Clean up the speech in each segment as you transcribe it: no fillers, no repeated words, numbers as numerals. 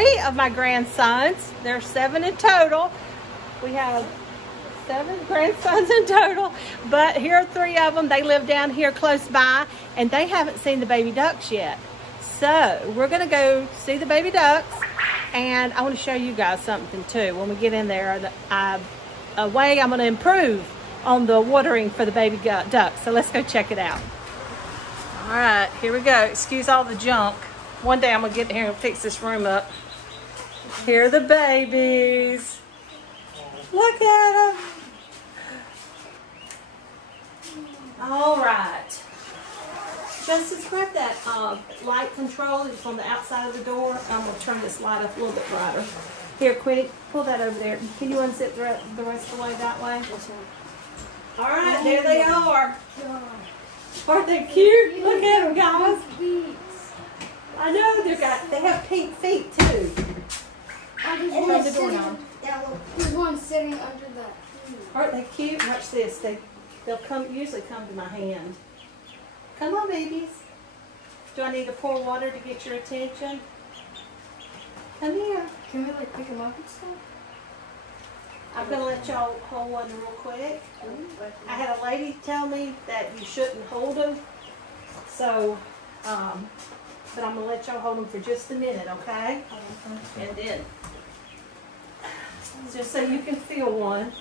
3 of my grandsons. There's 7 in total. We have 7 grandsons in total, but here are 3 of them. They live down here close by, and they haven't seen the baby ducks yet. So we're gonna go see the baby ducks, and I want to show you guys something too when we get in there. A way I'm gonna improve on the watering for the baby ducks. So let's go check it out. All right, here we go. Excuse all the junk. One day I'm gonna get here and fix this room up. Here are the babies. Look at them. All right. Justice, grab that light control that's on the outside of the door. I'm going to turn this light up a little bit brighter. Here, Quinny, pull that over there. Can you unzip the rest of the way that way? All right, there they are. Aren't they cute? Look at them, guys. I know they have pink feet too. Turn the door on. There's one sitting under the. Aren't they cute? Watch this. They'll usually come to my hand. Come on, babies. Do I need to pour water to get your attention? Come here. Can we like pick them up and stuff? I'm going to let y'all hold one real quick. I had a lady tell me that you shouldn't hold them. So, but I'm going to let y'all hold them for just a minute, okay? And then, just so you can feel one.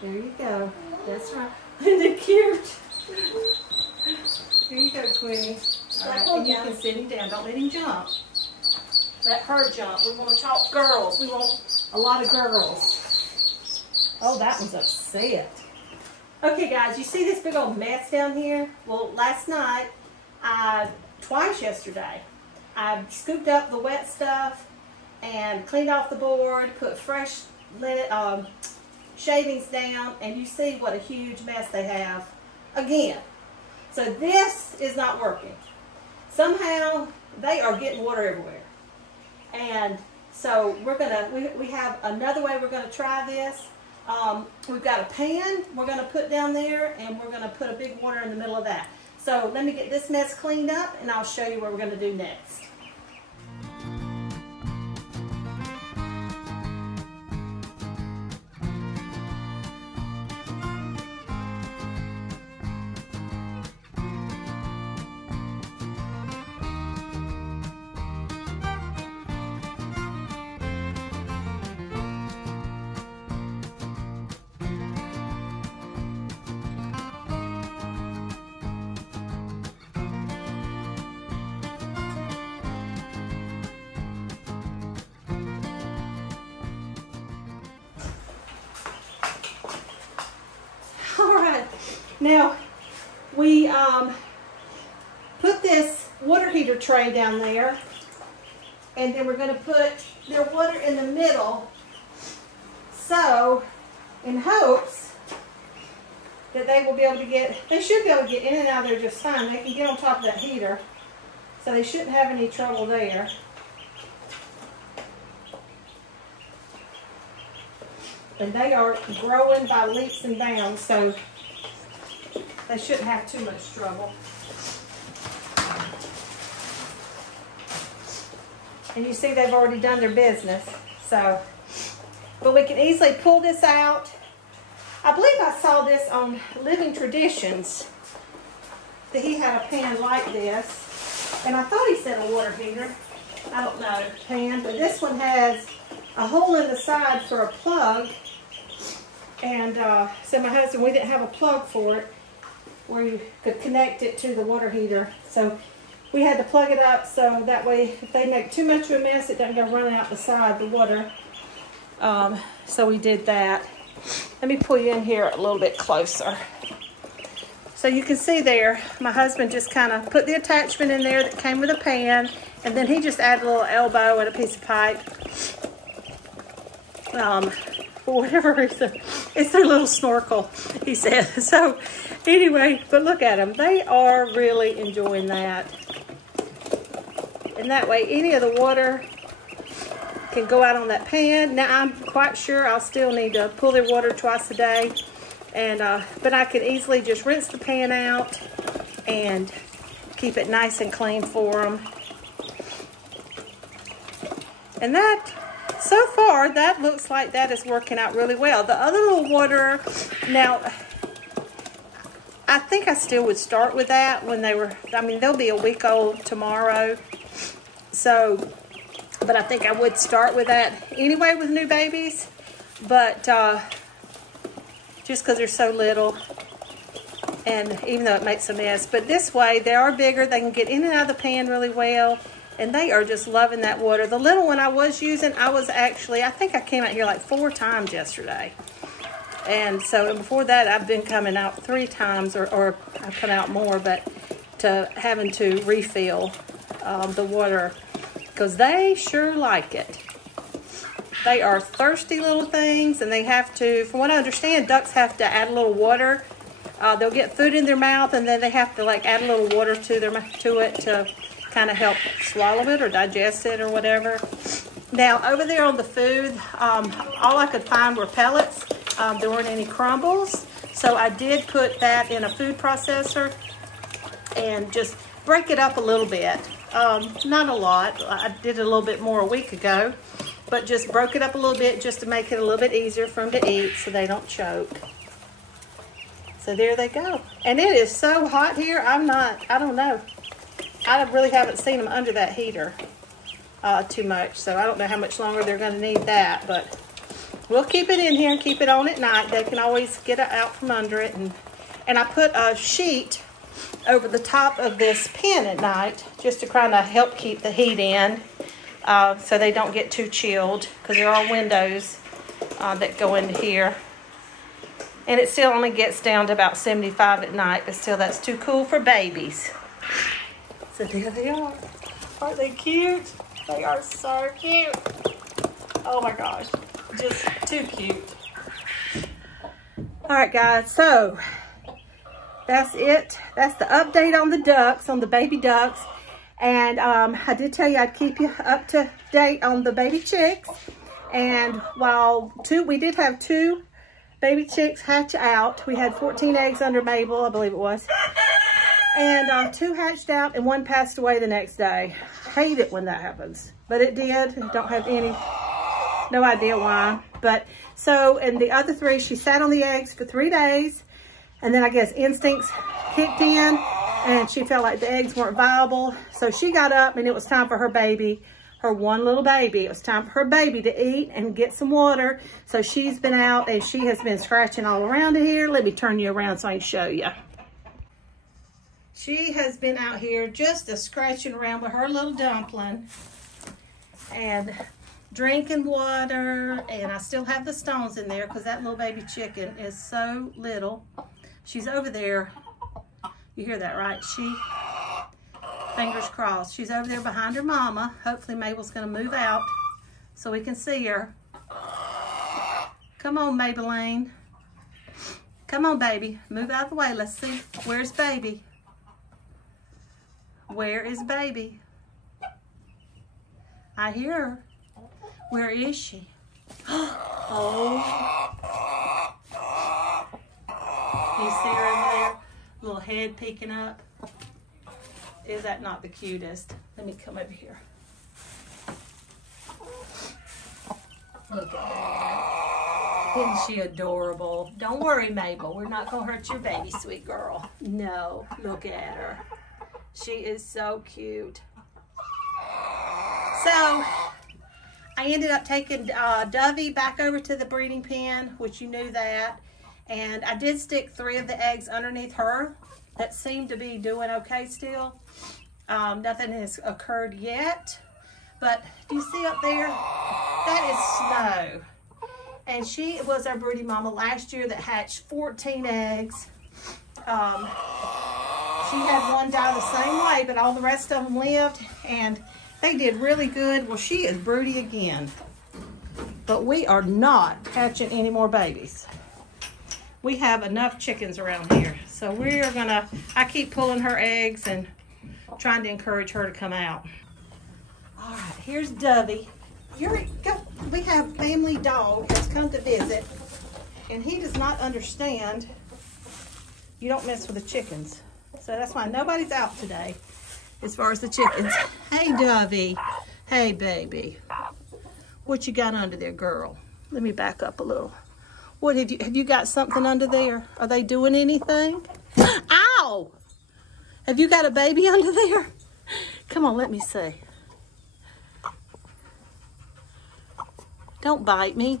There you go. That's right. Isn't it cute? Here you go, Queenie. All right, and you can sit him down. Don't let him jump. Let her jump. We want to talk girls. We want a lot of girls. Oh, that one's upset. Okay, guys, you see this big old mess down here? Well, last night, twice yesterday, I scooped up the wet stuff and cleaned off the board, put fresh linen, shavings down, and you see what a huge mess they have again. So this is not working. Somehow they are getting water everywhere. And so we have another way we're gonna try this. We've got a pan we're gonna put down there, and we're gonna put a big water in the middle of that. So let me get this mess cleaned up, and I'll show you what we're gonna do next. Now, we put this water heater tray down there, and then we're going to put their water in the middle, so in hopes that they will be able to they should be able to get in and out of there just fine. They can get on top of that heater, so they shouldn't have any trouble there. And they are growing by leaps and bounds, so they shouldn't have too much trouble. And you see they've already done their business. So, but we can easily pull this out. I believe I saw this on Living Traditions, that he had a pan like this. And I thought he said a water heater. I don't know, pan. But this one has a hole in the side for a plug. And so my husband, we didn't have a plug for it, where you could connect it to the water heater. So we had to plug it up so that way if they make too much of a mess, it doesn't go running out the side, the water. So we did that. Let me pull you in here a little bit closer. So you can see there, my husband just kind of put the attachment in there that came with a pan, and then he just added a little elbow and a piece of pipe. For whatever reason, it's their little snorkel, he said. So anyway, but look at them. They are really enjoying that. And that way, any of the water can go out on that pan. Now, I'm quite sure I'll still need to pull their water twice a day. And but I can easily just rinse the pan out and keep it nice and clean for them. And that, so far, that looks like that is working out really well. The other little waterer, now, I think I still would start with that when they were, I mean, they'll be a week old tomorrow. So, but I think I would start with that anyway with new babies. But just because they're so little, and even though it makes a mess. But this way, they are bigger. They can get in and out of the pan really well. And they are just loving that water. The little one I was using, I think I came out here like 4 times yesterday. And so before that, I've been coming out 3 times, or I've come out more, but to having to refill the water, because they sure like it. They are thirsty little things, and they have to, from what I understand, ducks have to add a little water. They'll get food in their mouth, and then they have to like add a little water to it to kind of help swallow it or digest it or whatever. Now, over there on the food, all I could find were pellets. There weren't any crumbles, so I did put that in a food processor and just break it up a little bit. Not a lot. I did it a little bit more a week ago, but just broke it up a little bit just to make it a little bit easier for them to eat so they don't choke. So there they go. And it is so hot here, I don't know. I really haven't seen them under that heater too much, so I don't know how much longer they're going to need that, but we'll keep it in here and keep it on at night. They can always get it out from under it. And I put a sheet over the top of this pen at night just to kind of help keep the heat in so they don't get too chilled, because there are windows that go into here. And it still only gets down to about 75 at night, but still that's too cool for babies. So there they are. Aren't they cute? They are so cute. Oh my gosh. Just too cute. All right, guys. So that's it. That's the update on the ducks, on the baby ducks. And I did tell you I'd keep you up to date on the baby chicks. And while we did have 2 baby chicks hatch out. We had 14 eggs under Mabel, I believe it was. And 2 hatched out and 1 passed away the next day. Hate it when that happens, but it did. Don't have no idea why. But so, and the other 3, she sat on the eggs for 3 days, and then I guess instincts kicked in, and she felt like the eggs weren't viable. So she got up, and it was time for her baby, her one little baby. It was time for her baby to eat and get some water. So she's been out, and she has been scratching all around here. Let me turn you around so I can show you. She has been out here just scratching around with her little dumpling and drinking water, and I still have the stones in there because that little baby chicken is so little. She's over there. You hear that, right? Fingers crossed. She's over there behind her mama. Hopefully Mabel's going to move out so we can see her. Come on, Maybelline. Come on, baby. Move out of the way. Let's see. Where's baby? Where is baby? I hear her. Where is she? Oh. You see her over there? Little head peeking up. Is that not the cutest? Let me come over here. Look at her. Isn't she adorable? Don't worry, Mabel. We're not going to hurt your baby, sweet girl. No, look at her. She is so cute. So, I ended up taking Dovey back over to the breeding pen, which you knew that. And I did stick 3 of the eggs underneath her that seemed to be doing okay still. Nothing has occurred yet. But do you see up there? That is Snow. And she was our broody mama last year that hatched 14 eggs. She had 1 die the same way, but all the rest of them lived, and they did really good. Well, she is broody again. But we are not hatching any more babies. We have enough chickens around here. So we are gonna, I keep pulling her eggs and trying to encourage her to come out. All right, here's Dovey. We have family dog has come to visit, and he does not understand you don't mess with the chickens. So that's why nobody's out today as far as the chickens. Hey, Dovey. Hey, baby. What you got under there, girl? Let me back up a little. What have you got something under there? Are they doing anything? Ow! Have you got a baby under there? Come on, let me see. Don't bite me.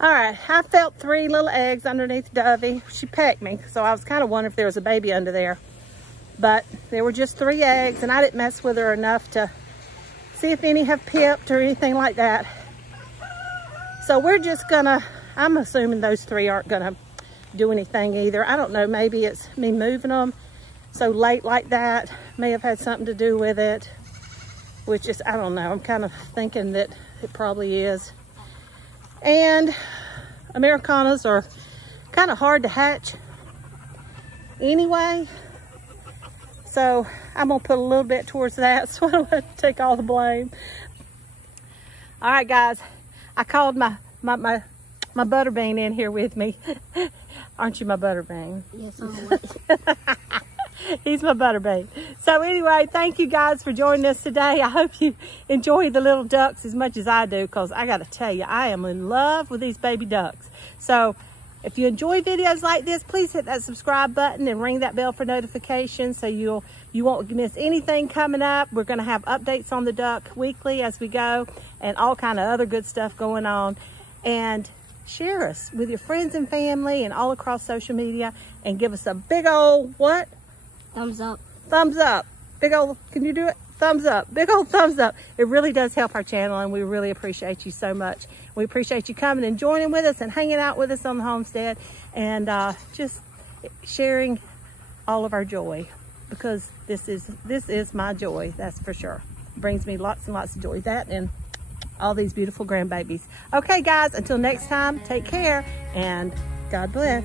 All right, I felt 3 little eggs underneath Dovey. She pecked me, so I was kind of wondering if there was a baby under there. But there were just 3 eggs, and I didn't mess with her enough to see if any have pipped or anything like that. So we're just gonna, I'm assuming those 3 aren't gonna do anything either. I don't know, maybe it's me moving them so late like that. May have had something to do with it, which is, I don't know. I'm kind of thinking that it probably is. And Americanas are kind of hard to hatch anyway. So I'm gonna put a little bit towards that so I don't have to take all the blame. All right, guys, I called my butterbean in here with me. Aren't you my butterbean? Yes, always. He's my butterbean. So anyway, thank you guys for joining us today. I hope you enjoy the little ducks as much as I do, because I got to tell you, I am in love with these baby ducks. So if you enjoy videos like this, please hit that subscribe button and ring that bell for notifications so you won't miss anything coming up. We're going to have updates on the duck weekly as we go, and all kind of other good stuff going on. And share us with your friends and family and all across social media, and give us a big old what? Thumbs up. Thumbs up. Big old, can you do it? Thumbs up. Big old thumbs up. It really does help our channel, and we really appreciate you so much. We appreciate you coming and joining with us and hanging out with us on the homestead, and just sharing all of our joy, because this is my joy, that's for sure. It brings me lots and lots of joy. That and all these beautiful grandbabies. Okay, guys, until next time, take care and God bless.